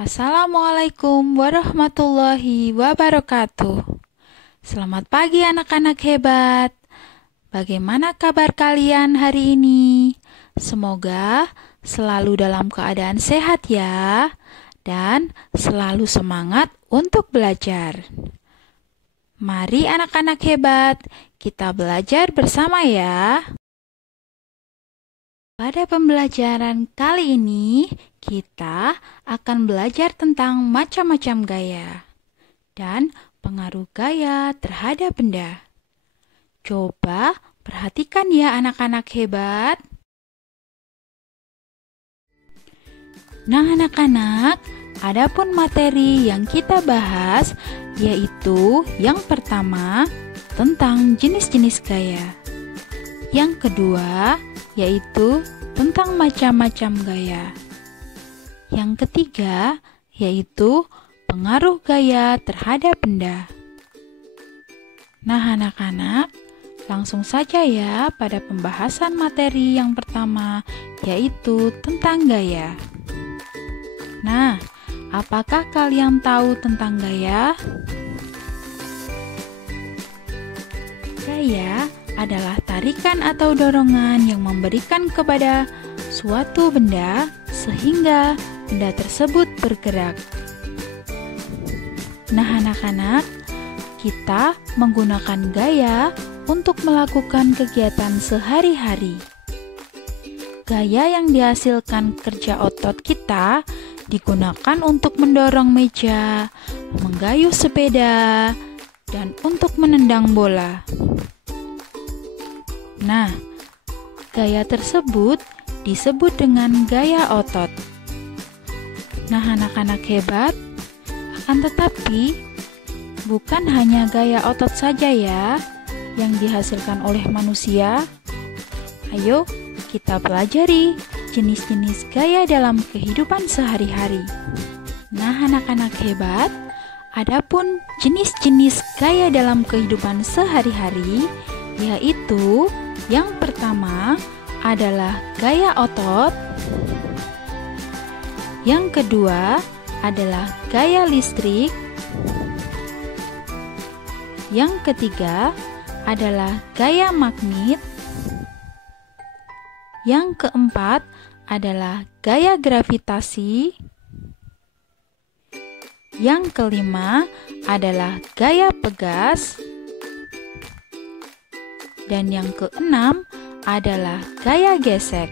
Assalamualaikum warahmatullahi wabarakatuh. Selamat pagi anak-anak hebat. Bagaimana kabar kalian hari ini? Semoga selalu dalam keadaan sehat ya, dan selalu semangat untuk belajar. Mari anak-anak hebat, kita belajar bersama ya. Pada pembelajaran kali ini, kita akan belajar tentang macam-macam gaya dan pengaruh gaya terhadap benda. Coba perhatikan ya anak-anak hebat. Nah anak-anak, adapun materi yang kita bahas yaitu yang pertama tentang jenis-jenis gaya. Yang kedua yaitu tentang macam-macam gaya. Yang ketiga yaitu pengaruh gaya terhadap benda. Nah anak-anak, langsung saja ya pada pembahasan materi yang pertama yaitu tentang gaya. Nah, apakah kalian tahu tentang gaya? Gaya adalah tarikan atau dorongan yang memberikan kepada suatu benda sehingga benda tersebut bergerak. Nah anak-anak, kita menggunakan gaya untuk melakukan kegiatan sehari-hari. Gaya yang dihasilkan kerja otot kita digunakan untuk mendorong meja, menggayuh sepeda, dan untuk menendang bola. Nah, gaya tersebut disebut dengan gaya otot. Nah, anak-anak hebat, akan tetapi bukan hanya gaya otot saja ya yang dihasilkan oleh manusia. Ayo, kita pelajari jenis-jenis gaya dalam kehidupan sehari-hari. Nah, anak-anak hebat, adapun jenis-jenis gaya dalam kehidupan sehari-hari yaitu yang pertama adalah gaya otot, yang kedua adalah gaya listrik, yang ketiga adalah gaya magnet, yang keempat adalah gaya gravitasi, yang kelima adalah gaya pegas, dan yang keenam adalah gaya gesek.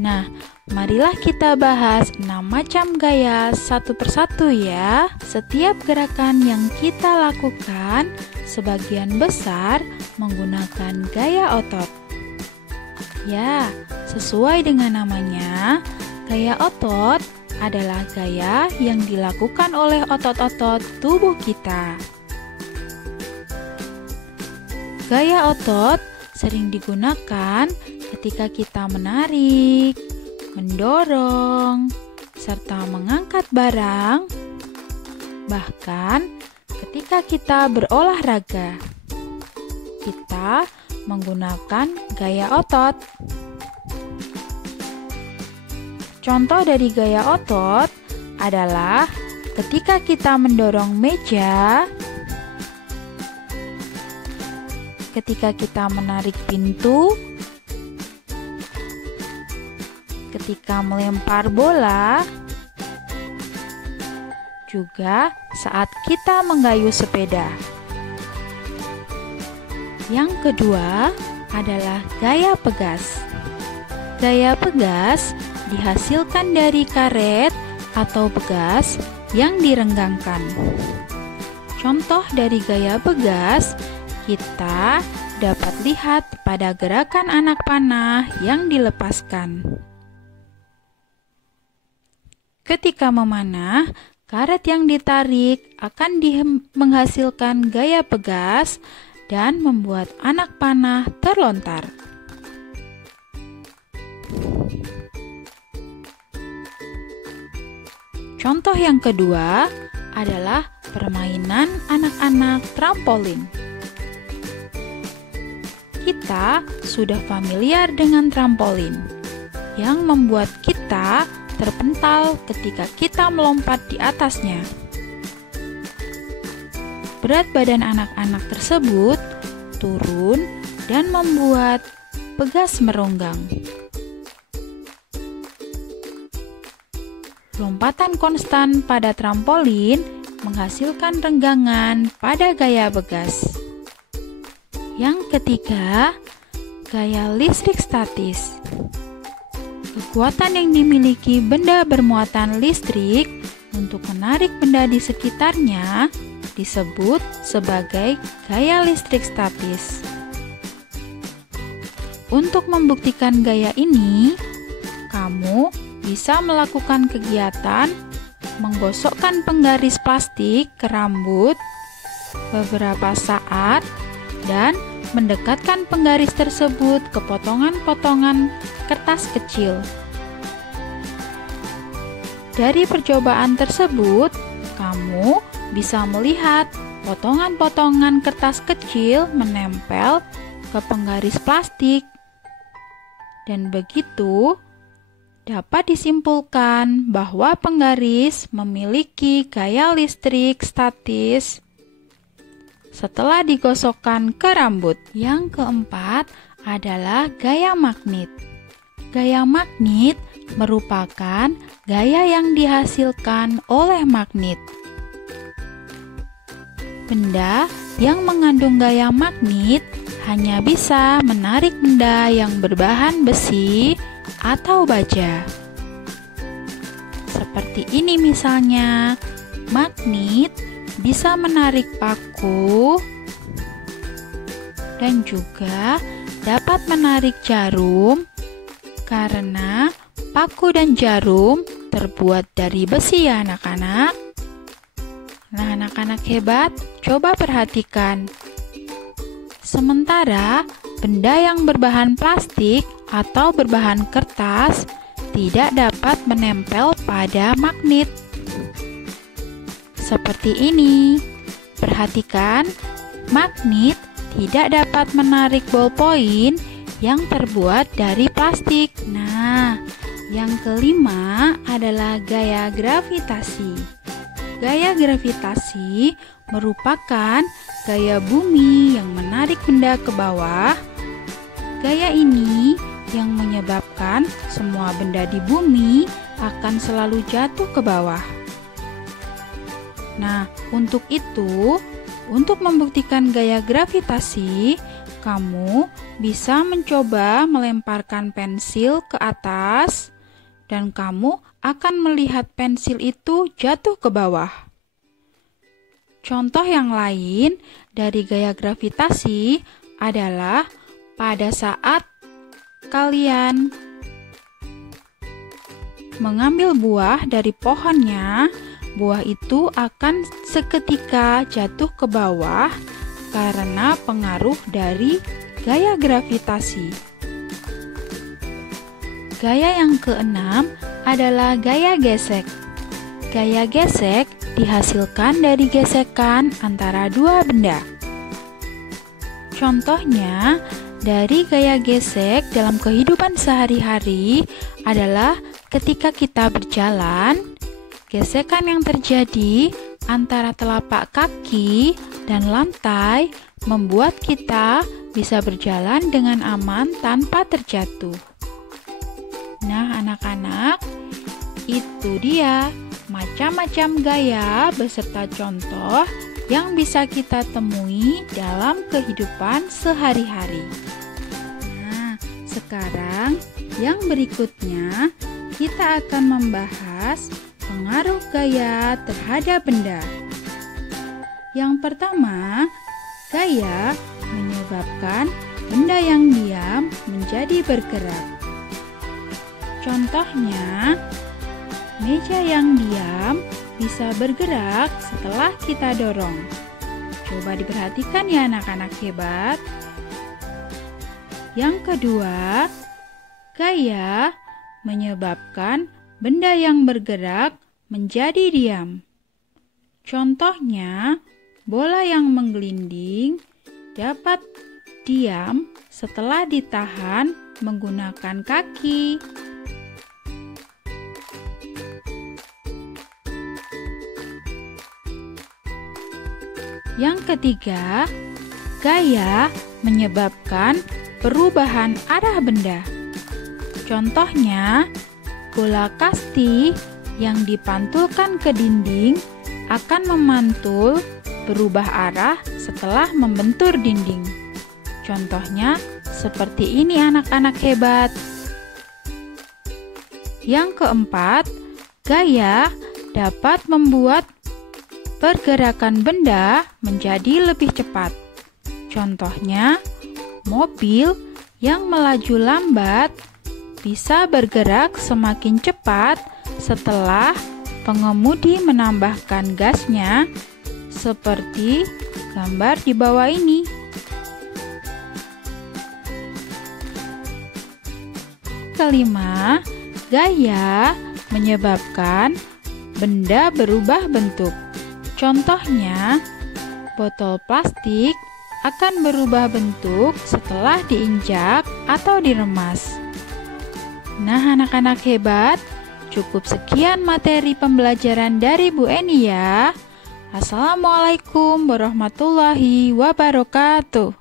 Nah, marilah kita bahas 6 macam gaya satu persatu ya. Setiap gerakan yang kita lakukan sebagian besar menggunakan gaya otot. Ya, sesuai dengan namanya, gaya otot adalah gaya yang dilakukan oleh otot-otot tubuh kita. Gaya otot sering digunakan ketika kita menarik, mendorong, serta mengangkat barang, bahkan ketika kita berolahraga. Kita menggunakan gaya otot. Contoh dari gaya otot adalah ketika kita mendorong meja, ketika kita menarik pintu, ketika melempar bola, juga saat kita menggayuh sepeda. Yang kedua adalah gaya pegas. Gaya pegas dihasilkan dari karet atau pegas yang direnggangkan. Contoh dari gaya pegas kita dapat lihat pada gerakan anak panah yang dilepaskan. Ketika memanah, karet yang ditarik akan menghasilkan gaya pegas dan membuat anak panah terlontar. Contoh yang kedua adalah permainan anak-anak trampolin. Kita sudah familiar dengan trampolin yang membuat kita terpental ketika kita melompat di atasnya. Berat badan anak-anak tersebut turun dan membuat pegas meronggang. Lompatan konstan pada trampolin menghasilkan renggangan pada gaya begas. Yang ketiga, gaya listrik statis. Kekuatan yang dimiliki benda bermuatan listrik untuk menarik benda di sekitarnya disebut sebagai gaya listrik statis. Untuk membuktikan gaya ini, kamu bisa melakukan kegiatan menggosokkan penggaris plastik ke rambut beberapa saat dan mendekatkan penggaris tersebut ke potongan-potongan kertas kecil. Dari percobaan tersebut, kamu bisa melihat potongan-potongan kertas kecil menempel ke penggaris plastik. Dan begitu, dapat disimpulkan bahwa penggaris memiliki gaya listrik statis setelah digosokkan ke rambut. Yang keempat adalah gaya magnet. Gaya magnet merupakan gaya yang dihasilkan oleh magnet. Benda yang mengandung gaya magnet hanya bisa menarik benda yang berbahan besi atau baja. Seperti ini misalnya, magnet bisa menarik paku dan juga dapat menarik jarum karena paku dan jarum terbuat dari besi ya anak-anak. Nah, anak-anak hebat, coba perhatikan. Sementara benda yang berbahan plastik atau berbahan kertas tidak dapat menempel pada magnet. Seperti ini. Perhatikan, magnet tidak dapat menarik ballpoint yang terbuat dari plastik. Nah, yang kelima adalah gaya gravitasi. Gaya gravitasi merupakan gaya bumi yang menarik benda ke bawah. Gaya ini yang menyebabkan semua benda di bumi akan selalu jatuh ke bawah. Nah, untuk itu, untuk membuktikan gaya gravitasi, kamu bisa mencoba melemparkan pensil ke atas dan kamu akan melihat pensil itu jatuh ke bawah. Contoh yang lain dari gaya gravitasi adalah pada saat kalian mengambil buah dari pohonnya, buah itu akan seketika jatuh ke bawah karena pengaruh dari gaya gravitasi. Gaya yang keenam adalah gaya gesek. Gaya gesek dihasilkan dari gesekan antara dua benda. Contohnya, dari gaya gesek dalam kehidupan sehari-hari adalah ketika kita berjalan, gesekan yang terjadi antara telapak kaki dan lantai membuat kita bisa berjalan dengan aman tanpa terjatuh. Nah, anak-anak, itu dia macam-macam gaya beserta contoh yang bisa kita temui dalam kehidupan sehari-hari. Nah, sekarang yang berikutnya kita akan membahas pengaruh gaya terhadap benda. Yang pertama, gaya menyebabkan benda yang diam menjadi bergerak. Contohnya, meja yang diam bisa bergerak setelah kita dorong. Coba diperhatikan ya anak-anak hebat. Yang kedua, gaya menyebabkan benda yang bergerak menjadi diam. Contohnya, bola yang menggelinding dapat diam setelah ditahan menggunakan kaki. Yang ketiga, gaya menyebabkan perubahan arah benda. Contohnya, bola kasti yang dipantulkan ke dinding akan memantul berubah arah setelah membentur dinding. Contohnya seperti ini anak-anak hebat. Yang keempat, gaya dapat membuat pergerakan benda menjadi lebih cepat. Contohnya, mobil yang melaju lambat bisa bergerak semakin cepat setelah pengemudi menambahkan gasnya, seperti gambar di bawah ini. Kelima, gaya menyebabkan benda berubah bentuk. Contohnya, botol plastik akan berubah bentuk setelah diinjak atau diremas. Nah, anak-anak hebat, cukup sekian materi pembelajaran dari Bu Eni ya. Assalamualaikum warahmatullahi wabarakatuh.